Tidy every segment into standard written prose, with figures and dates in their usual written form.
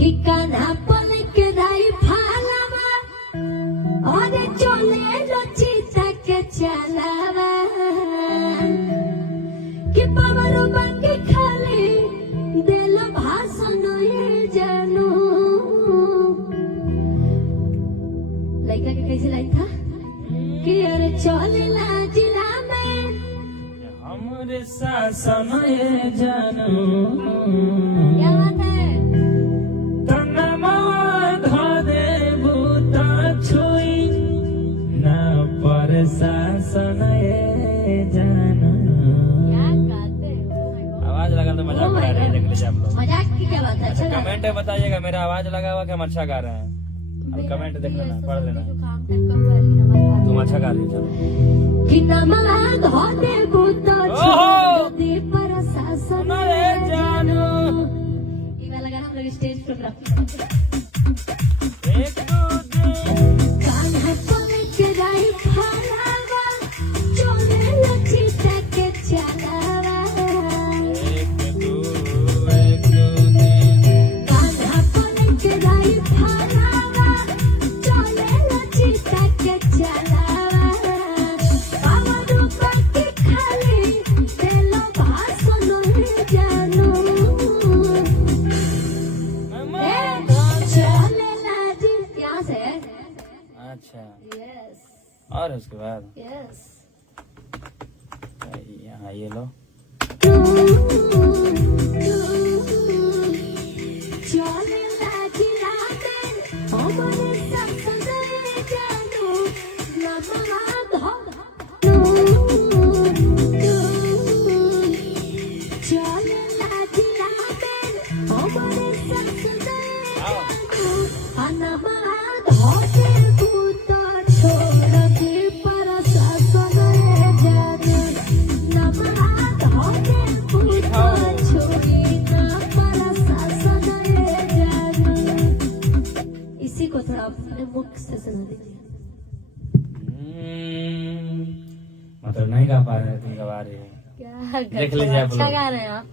कि कान्हा पल के राई फालावा और चले लची तक चलावा कि पवरो बाकी खाली दिल भाषण ये जानू। लड़का के कैसे लाइन था कि अरे चले ला जिला में हमरे शासन ये जानू। क्या बात है? शासन ये जानू। क्या गाते हो? आवाज लगा तो मजाक बना रहे हैं, देख लीजिए आप लोग। मजाक की क्या बात है? अच्छा कमेंट में बताइएगा मेरा आवाज लगा हुआ कि हम अच्छा गा रहे हैं। अब कमेंट देख लेना, पढ़ लेना। तुम अच्छा गा रही हो, चलो। कि नमला धोते गुतो छोड़ती पर शासन ये जानू। ये वाला गाना हम लोग स्टेज प्रोग्राम एक दो दिन कान्हा पल के राई फालावा चले लची तक चलावा। एक दो दिन कान्हा पल के राई फालावा चले लची तक चलावा। पवरो बाकी खाली दिल भाषण ये जानू। चले ला जी यहाँ से। अच्छा। यस और उसके बाद यस यहाँ ये लो। चले ला जिला में हमारे शासन ये जानू। नमला धो चले ला जिला में हमारे शासन ये जानू। नमला धोते गुतो छोड़ती पर शासन ये जानू। नमला धोते गुतो छोड़ी ना पर शासन ये जानू। इसी को थोड़ा अपने मुख से सुना दीजिए। मतलब नहीं गा पा रहे, तुम गवा रहे हो। क्या देख लीजिए आप अच्छा लोग। गा रहे हैं आप।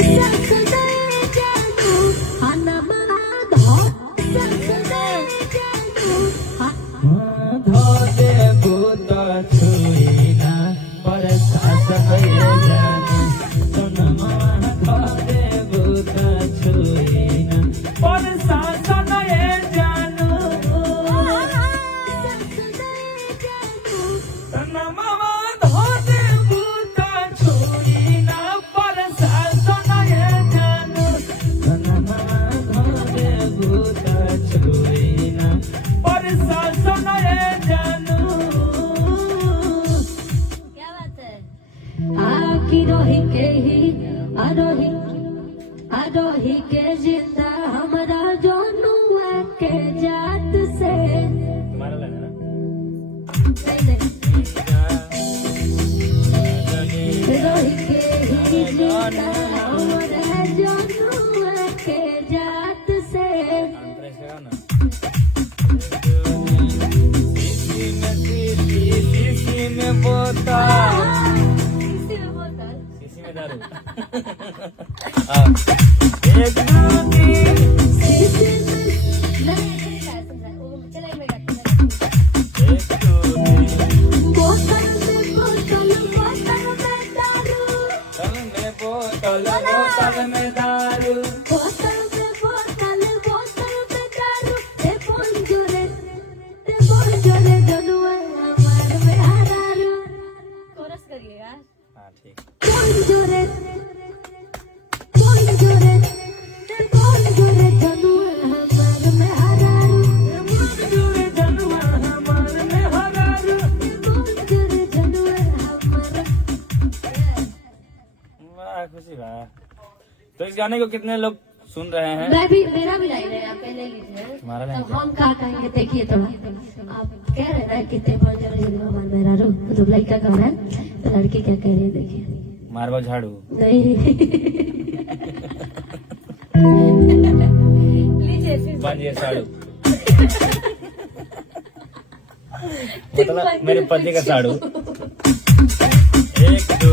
शासन ये जानू। नमला धोते जानू। धोते बूता छुईना पर शासन ये जानू। धोते बूता छुईना पर शासन ये जानू। धोते बूता छुईना पर शासन ये जानू। धोते बूता छुईना पर शासन ये जानू। क्या बात है? आखी रोही के ही आरोही के जिंदा हमारा जोनुआ के जात से। तुम्हारा लगा ना? रोही के ही जिंदा हमारा जोनुआ के जात से। प्रेस करो ना। शीशी में बोतल, इसी में बोतल। शीशी में दारू। हाँ। एक दो तीन इसी में नहीं समझा वो चला ही मैं गाती हूँ। एक दो तीन बोतल में दारू। बोतल में बोतल में दारू। बोतल में दारू। ते बोंजोरे जनुआ हमार में हरारू। कोरस करिएगा। हाँ ठीक। बोंजोरे जनुआ हमार में हरारू। बोंजोरे जनुआ हमार में हरारू। बोंजोरे जनुआ हमार। वाह खुशी वाह। तो इस गाने को कितने लोग सुन रहे हैं? मेरा भी लाइन है, आप पहले लीजिए। तुम्हारा लाइन तो हम क्या कहेंगे देखिए थोड़ा। आप कह रहे ना कितने बोंजोरे जनुआ हमार में हरारू, तो लड़का कह रहा है, तो लड़की क्या कह रही है देखिए। मारवा झाड़ू। नहीं लीजिए फिर। बांधिए साड़ू। मतलब मेरे पति का साड़ू। एक दो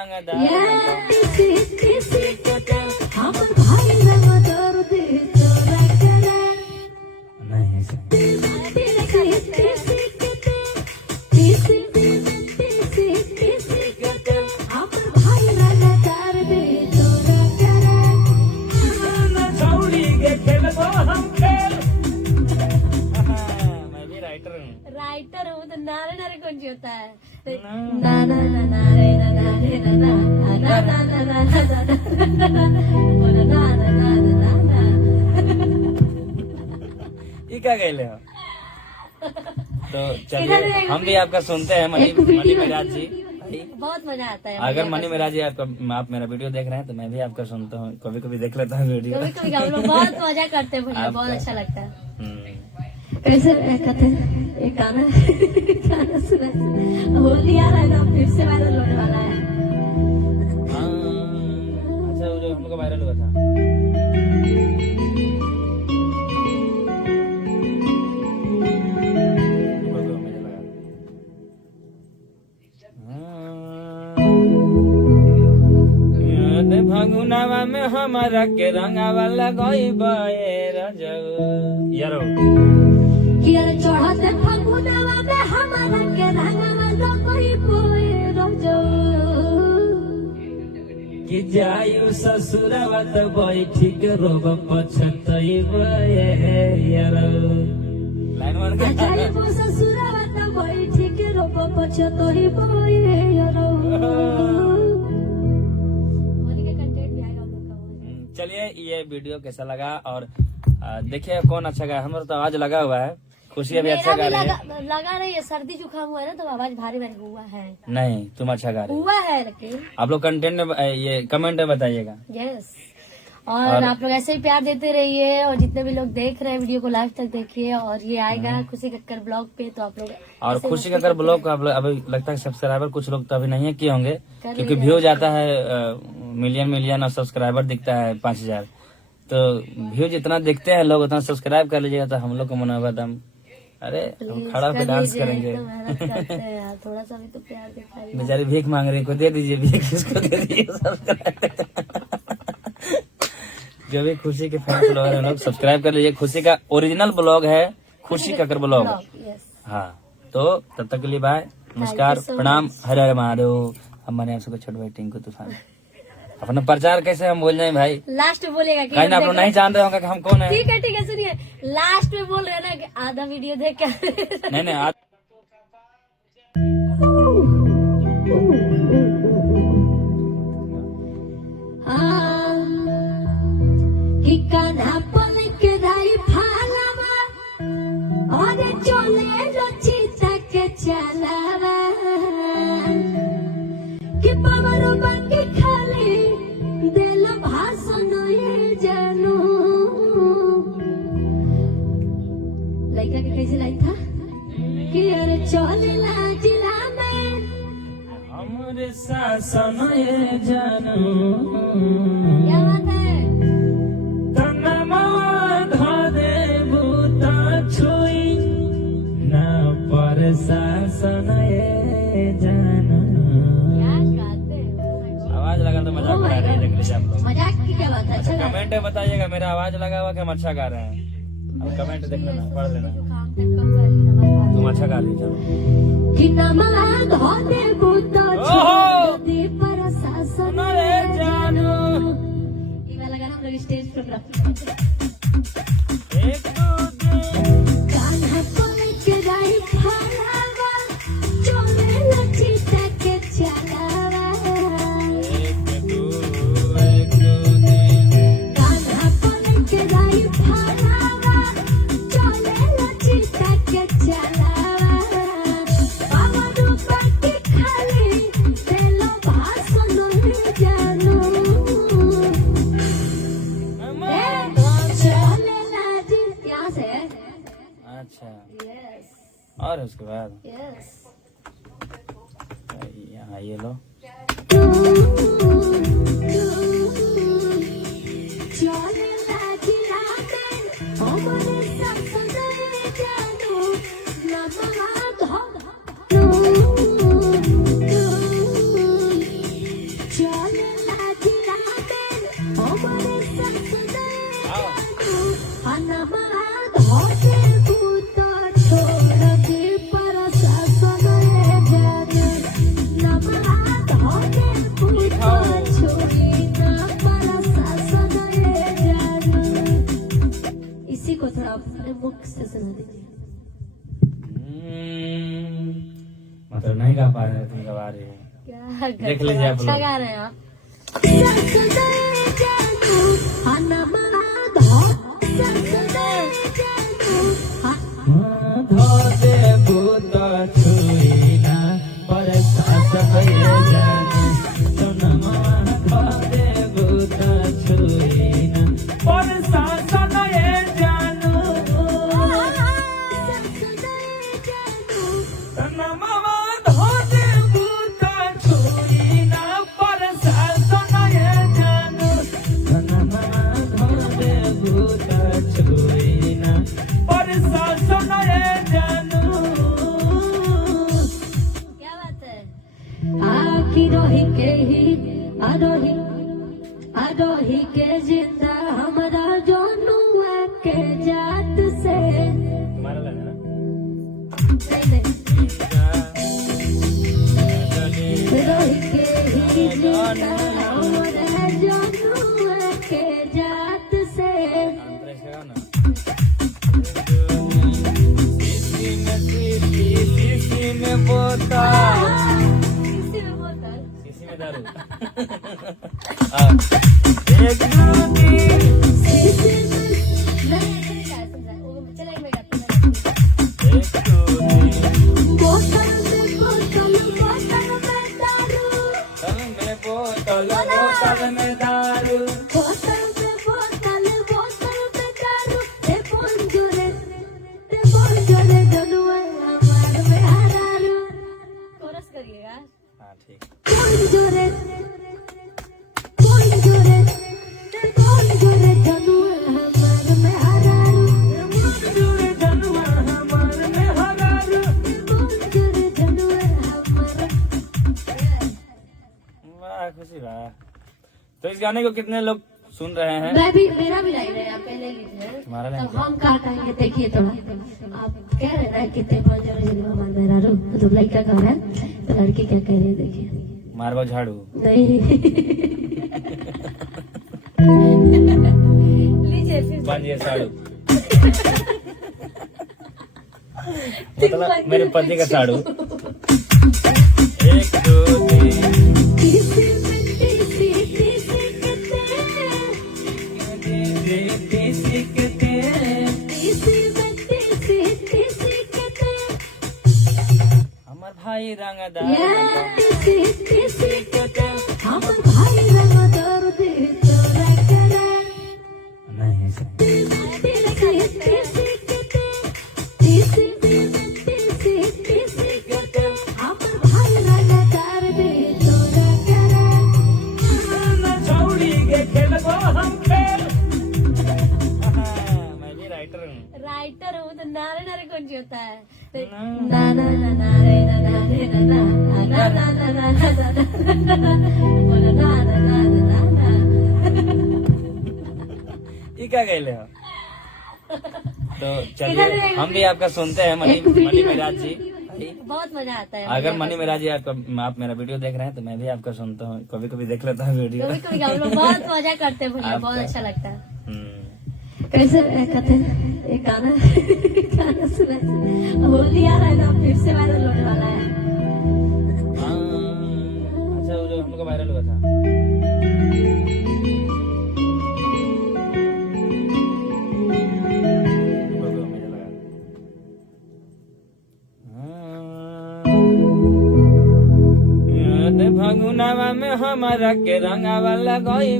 रंगदार ये टीसी के हमर भाई रंगदार दे तोरा करे नहीं ऐसा मैं भी राइटर हूँ। राइटर हूँ तो नारे नारे कौन सी होता है ना ना ना नारे ना नारे ना ना ना ना ना ना ना ना ना ये क्या कहले हो? तो चलिए हम भी आपका सुनते हैं मनी मिराज जी। बहुत मजा आता है अगर मनी मिराज जी आप मेरा वीडियो देख रहे हैं तो मैं भी आपका सुनता हूँ, कभी कभी देख लेता हूँ वीडियो। कभी कभी हम लोग बहुत मजा करते हैं भैया, बहुत अच्छा लगता है। कैसे कहते हैं एक गाना गाना सुना होली आ रहा है ना, फिर से वायरल होने वाला है। अच्छा वो जो हम लोग वायरल हुआ था फगुनावा में हमारा के रंगावा लगई यारो कि अरे चढ़ते फगुनावा में हमारा के रंगावा लगई रजो कि जायु ससुरावा त बैठी के रोब पछतइबे यारो लाइन वन के जायु ससुरावा त बैठी के रोब पछतइबे यारो। चलिए ये वीडियो कैसा लगा और देखिए कौन अच्छा गा, हमारा तो आवाज लगा हुआ है, खुशी अभी अच्छा गा रही है। लगा रही है, सर्दी जुकाम हुआ है ना तो आवाज भारी भारी हुआ है। नहीं तुम अच्छा गा रहे हो। हुआ है लेकिन आप लोग कंटेंट में ये कमेंट में बताइएगा। यस और आप लोग ऐसे ही प्यार देते रहिए और जितने भी लोग देख रहे हैं वीडियो को लास्ट तक देखिए और ये आएगा खुशी कक्कर ब्लॉग पे तो आप लोग और खुशी कक्कर ब्लॉग को आप लोग अभी लगता है सब्सक्राइबर कुछ लोग तो अभी नहीं किए होंगे क्योंकि व्यू जाता है मिलियन और सब्सक्राइबर दिखता है 5000, तो व्यू जितना देखते हैं लोग उतना सब्सक्राइब कर लीजिएगा तो हम लोग को मुनाफा दम। अरे हम खड़ा होकर डांस करेंगे। थोड़ा सा भी तो प्यार दिखाइए। बेचारी भीख मांग रही को दे दीजिए, भीख किसको दे दीजिए। जो भी खुशी के फैंस लोग हैं लोग सब्सक्राइब कर लीजिए। खुशी का ओरिजिनल ब्लॉग है खुशी कक्कर ब्लॉग। हाँ तो तब तक के लिए बाय, नमस्कार, प्रणाम, हर हर महादेव। हम मैंने आपसे छोटे भाई टिंकू तूफान। अपना प्रचार कैसे हम बोल जाए भाई? लास्ट में बोलेगा कि आप लोग नहीं जान रहे होंगे कि हम कौन है। ठीक है सुनिए, लास्ट में बोल रहे ना कि आधा वीडियो देख के नहीं कि कान्हा पन के दाई फालावा और चले लचिता के चलावा कि पावर बाकी खाली दिल भाषण ये जानू। लड़का के कैसे लाइन था कि अरे चले ला जिला में हमारे शासन ये जानू। क्या बात है? आवाज लगा तो मजाक उड़ा रहे हैं देख लीजिए आप लोग। मजाक की क्या बात है? अच्छा कमेंट में बताइएगा मेरा आवाज लगा हुआ कि हम अच्छा गा रहे हैं। अब कमेंट देख लेना, पढ़ लेना। तुम अच्छा गा रही हो। कि नमला धो दे बुतो छोड़ पर शासन जानू। ये वाला गाना हम लोग स्टेज पर कान्हा पन के दाई फालावा चले लचिता के चलावा। कान्हा पन के दाई फालावा चले लचिता के चलावा। पावर बाकी खाली दिल भाषण ये जानू। यहाँ से अच्छा यस और उसके बाद यस यहाँ ये लो। इसी को थोड़ा अपने मुख से सुना दीजिए। मतलब नहीं गा पा रहे, तुम गवा रहे हैं। क्या देख लीजिए आप अच्छा लोग। गा रहे हैं आप। क्या बात है। आरोही के जिंदा हमारा जोनुआ के जात से तुम्हारा लगा ना? रोही के ही जिंदा हमारा जोनुआ के जात से। प्रेस लगाओ ना। शीशी में बोतल, किसी में बोतल शीशी में दारू। एक दूती बोतल में दारू, कोरस करिएगा। हाँ ठीक। वाह खुशी वाह। तो इस गाने को कितने लोग सुन रहे हैं? मैं भी, मेरा भी लाइव है, आप पहले लीजिए। तुम्हारा तो लाइन हम कहा कहेंगे, देखिए तो आप कह रहे ना कितने तो लड़का कह रहा है, तो लड़की क्या कह रही है देखिए। मारवा झाड़ू। नहीं लीजिए फिर। बांधिए साड़ू। मतलब मेरे पति का साड़ू। एक दो तीन हमार भाई रंगदार नहीं छौड़ी के खेलबो हम खेल। मैं भी राइटर हूँ। राइटर हूँ तो नारे नारे कौन सी होता है? ना ना ना नारे ना नारे ना ना ना ना ना ना ना ना बोला ना ना ना ना ना। ये क्या कहले हो? तो इधर चलिए एक हम भी आपका सुनते हैं मनी मिराज जी। बहुत मजा आता है। अगर मनी मिराज जी आप मेरा वीडियो देख रहे हैं तो मैं भी आपका सुनता हूँ, कभी कभी देख लेता हूँ वीडियो। कभी कभी हम लोग बहुत मजा करते हैं भैया, बहुत अच्छा लगता है। कैसे कहते हैं एक गाना गाना सुना होली आ रहा है ना, फिर से वायरल होने वाला है। अच्छा वो जो हम लोग का वायरल हुआ था। रुको, मुझे लगा। फगुनावा में हमारा के रंगावा लगई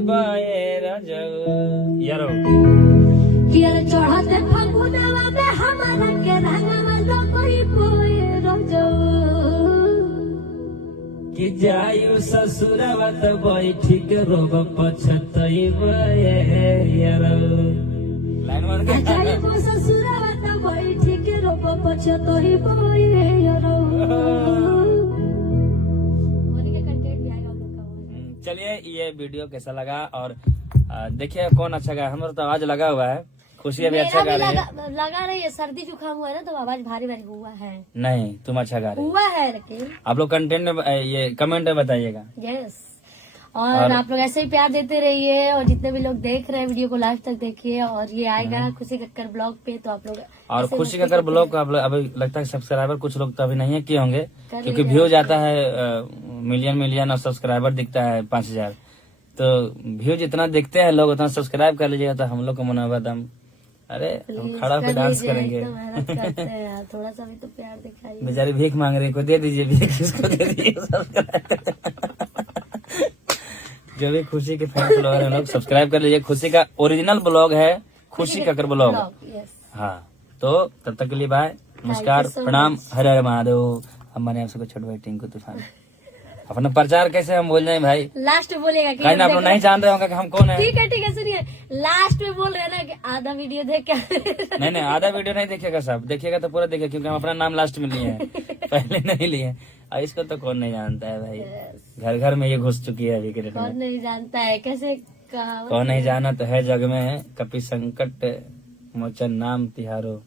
यारो कि अरे चढ़ते फगुनावा में हमारा के रंगवा लगई बोए रजो। कि जायु ससुरवा त बैठी के रोग पछतइबे यारो। लाइन मार के जाई को ससुरावा त बैठी के रोब पछतोई बोए रजो। होली के कंटेंट भी आएगा हम लोग का। चलिए ये वीडियो कैसा लगा और देखिए कौन अच्छा गा, हमारा तो आवाज लगा हुआ है, खुशी अभी अच्छा गा रही है। लगा रही है, सर्दी जुकाम हुआ है ना तो आवाज भारी भारी हुआ है। नहीं तुम अच्छा गा रहे हो। हुआ है लेकिन आप लोग कंटेंट में ये कमेंट में बताइएगा। यस, और आप लोग ऐसे ही प्यार देते रहिए, और जितने भी लोग देख रहे हैं वीडियो को लास्ट तक देखिए, और ये आएगा खुशी कक्कर ब्लॉग पे, तो आप लोग और ऐसे खुशी मस्ती कक्कर करते ब्लॉग को आप लोग अभी लगता है सब्सक्राइबर कुछ लोग तो अभी नहीं किए होंगे, कर क्योंकि लीजिए। व्यू जाता है मिलियन और सब्सक्राइबर दिखता है 5000, तो व्यू जितना देखते हैं लोग उतना सब्सक्राइब कर लीजिएगा, तो हम लोग का मनोबत हम अरे हम Please खड़ा होकर कर डांस लीजिए, करेंगे। इतना मेहनत करते हैं यार, थोड़ा सा भी तो प्यार दिखाइए। बेचारी भीख मांग रही है, को दे दीजिए भीख, इसको दे दीजिए सब्सक्राइब। जो भी खुशी के फैंस लोग हैं लोग सब्सक्राइब कर लीजिए। खुशी का ओरिजिनल ब्लॉग है खुशी कक्कर ब्लॉग। यस, हाँ, तो तब तक के लिए बाय, नमस्कार, so प्रणाम, हर हर महादेव। हमारे आपसे छोटे भाई टिंकू तूफान। अपना प्रचार कैसे हम बोल रहे हैं भाई, लास्ट में बोलेगा कि कहीं ना आप लोग नहीं जान रहे होंगे कि हम कौन है। ठीक है सुनिए, लास्ट में बोल रहे हैं ना कि आधा वीडियो देख के नहीं आधा वीडियो नहीं देखिएगा, सब देखिएगा तो पूरा देखिएगा, क्योंकि हम अपना नाम लास्ट में लिए हैं, पहले नहीं लिए हैं। और इसको तो कौन नहीं जानता है भाई, घर घर में ये घुस चुकी है अभी के डेट कौन में। नहीं जानता है, कैसे कहा कौन नहीं जाना तो है जग में, कपि संकट मोचन नाम तिहारो।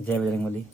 जय बजरंगबली।